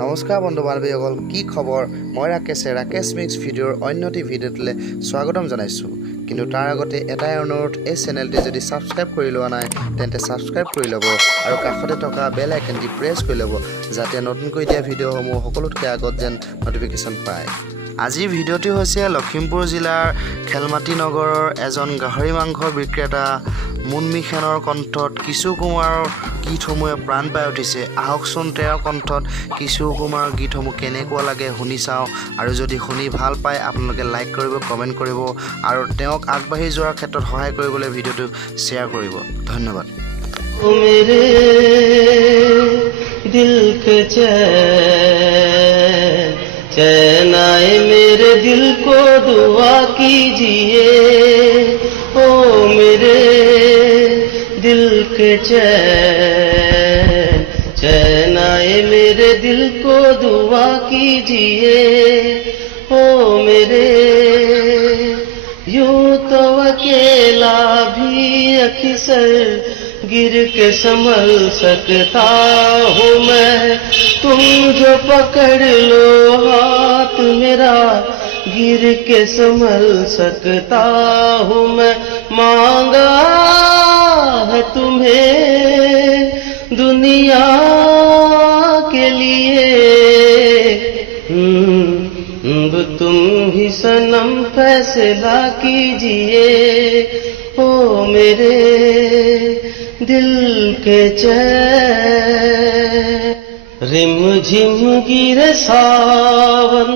নমস্কাৰ বন্ধু বান্ধৱীসকল, কি খবৰ? মই ৰাকেশ মিক্স ভিডিঅ'ৰ অন্যটি ভিডিঅ'টোলৈ স্বাগতম জনাইছোঁ। কিন্তু তাৰ আগতে এটাই অনুৰোধ, এই চেনেলটি যদি ছাবস্ক্ৰাইব কৰি লোৱা নাই তেন্তে ছাবস্ক্ৰাইব কৰি ল'ব আৰু কাষতে থকা বেল আইকনটি প্ৰেছ কৰি ল'ব, যাতে নতুনকৈ দিয়া ভিডিঅ'সমূহ সকলোতকৈ আগত যেন নটিফিকেশ্যন পায়। আজিৰ ভিডিঅ'টি হৈছে লখিমপুৰ জিলাৰ খেলমাটি নগৰৰ এজন গাহৰি মাংসৰ বিক্ৰেতা মুনমি খানৰ কণ্ঠত কিশোৰ কুমাৰৰ গীতসমূহে প্ৰাণ পাই উঠিছে। আহকচোন তেওঁৰ কণ্ঠত কিশোৰ কুমাৰৰ গীতসমূহ কেনেকুৱা লাগে শুনি চাওঁ, আৰু যদি শুনি ভাল পায় আপোনালোকে লাইক কৰিব, কমেণ্ট কৰিব আৰু তেওঁক আগবাঢ়ি যোৱাৰ ক্ষেত্ৰত সহায় কৰিবলৈ ভিডিঅ'টো শ্বেয়াৰ কৰিব। ধন্যবাদ। मेरे दिल के चैन आए मेरे दिल को दुआ कीजिए, ओ मेरे दिल के चैन आए मेरे दिल को दुआ कीजिए, ओ मेरे यूं तो अकेला भी अक्सर गिर के संभल सकता हूँ मैं, तुम जो पकड़ लो हाथ मेरा गिर के संभल सकता हूँ मैं। मांगा है तुम्हें दुनिया के लिए, तुम ही सनम फैसला कीजिए, ओ मेरे दिल के चैन। रिम झिम गिरे सावन,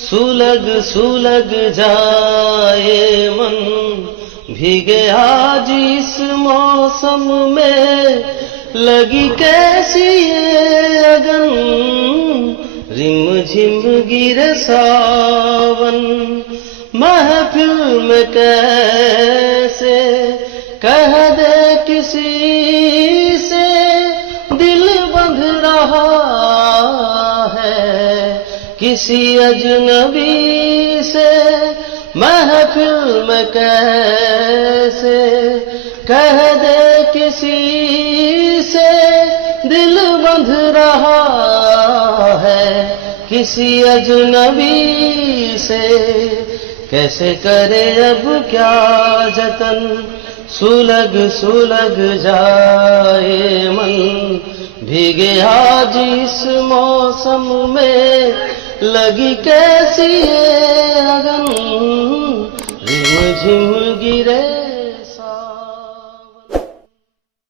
सुलग सुलग जाए मन, भीगे आज इस मौसम में लगी कैसी ये अगन। रिम झिम गिरे सावन, महफिल में कैसे कह दे किसी से दिल बंध रहा है, किसी अजनबी से महफिल में कैसे कह दे किसी से दिल बंध रहा है, किसी अजनबी से। कैसे करे अब क्या जतन, सुलग सुलग जाए मन, भीगे आज इस मौसम में लगी कैसी ये अगन। रिम झिम